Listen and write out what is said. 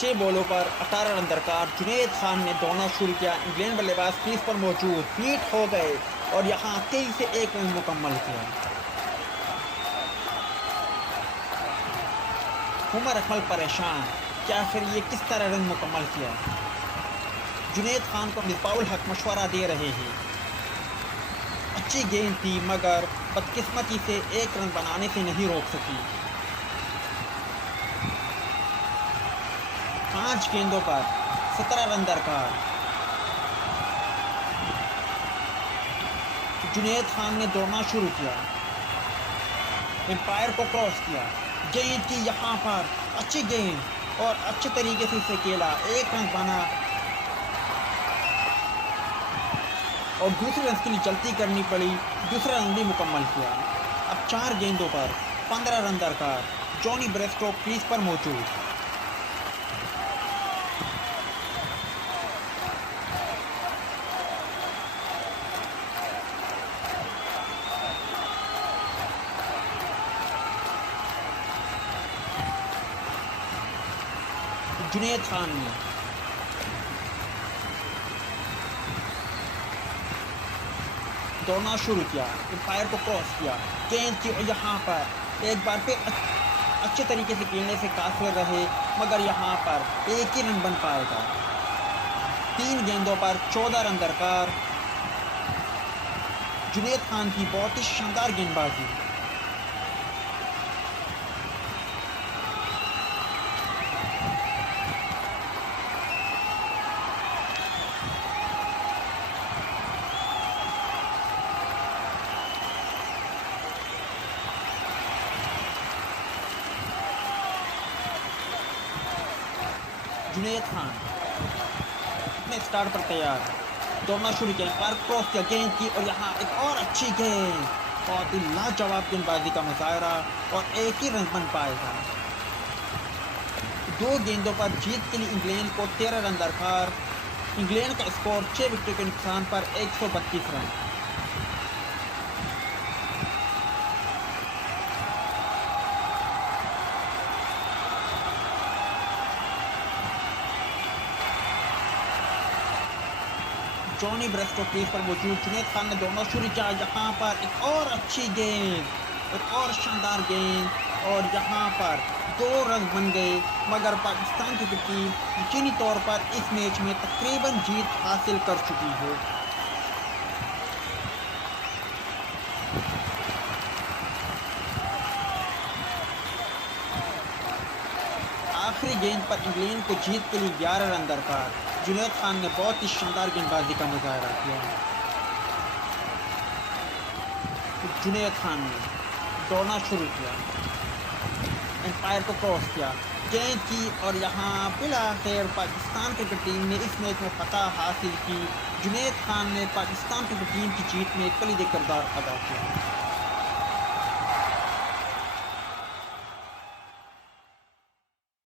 6 बॉलों पर 18 रन दरकार। जुनैद खान ने दौड़ना शुरू किया। इंग्लैंड बल्लेबाज क्रीज पर मौजूद बीट हो गए और यहां 23 से 1 रन मुकम्मल किया। उमर अकमल परेशान, क्या फिर ये किस तरह रन मुकम्मल किया। जुनैद खान को मिसबाउल हक मशवरा दे रहे हैं। अच्छी गेंद थी मगर बदकिस्मती से 1 रन बनाने से नहीं रोक सकी। 5 गेंदों पर 17 रन दरकार। जुनैद खान ने दौड़ना शुरू किया, एम्पायर को क्रॉस किया, गेंद की यहाँ पर अच्छी गेंद और अच्छे तरीके से इसे खेला। 1 रन बना और दूसरे रन के लिए जल्दी करनी पड़ी। दूसरा रन भी मुकम्मल किया। अब 4 गेंदों पर 15 रन दरकार। जॉनी ब्रेस्टो क्रीज पर मौजूद। जुनैद खान ने दौड़ना शुरू किया, एम्पायर को क्रॉस किया, गेंद की यहाँ पर एक बार फिर अच्छे तरीके से खेलने से काफिर रहे मगर यहाँ पर 1 ही रन बन पाएगा। 3 गेंदों पर 14 रन दरकार। जुनैद खान की बहुत ही शानदार गेंदबाजी। जुनैद खान अपने स्टार्ट पर तैयार, दौड़ना शुरू किया, एम्पायर क्रॉस किया, गेंद की और यहाँ एक और अच्छी गेंद। बहुत ही लाजवाब गेंदबाजी का मुजाहरा और 1 ही रन बन पाएगा। 2 गेंदों पर जीत के लिए इंग्लैंड को 13 रन दरकार। इंग्लैंड का स्कोर 6 विकेट के नुकसान पर 132 रन। जॉनी ब्रेस्टो क्रीज पर मौजूद। जुनैद खान ने दौड़ना शुरू किया, यहाँ पर एक और अच्छी गेंद, एक और शानदार गेंद और यहाँ पर 2 रन बन गए मगर पाकिस्तान की टीम यकीनी तौर पर इस मैच में तकरीबन जीत हासिल कर चुकी है। आखिरी गेंद पर इंग्लैंड को जीत के लिए 11 रन दरकार। जुनैद खान ने बहुत ही शानदार गेंदबाजी का मुजाहरा किया। जुनैद खान ने दौड़ना शुरू किया, एम्पायर को क्रॉस किया, गेंद की और यहाँ बिलाखिर पाकिस्तान क्रिकेट टीम ने इस मैच में फतह हासिल की। जुनैद खान ने पाकिस्तान क्रिकेट टीम की जीत में कलीदी किरदार अदा किया।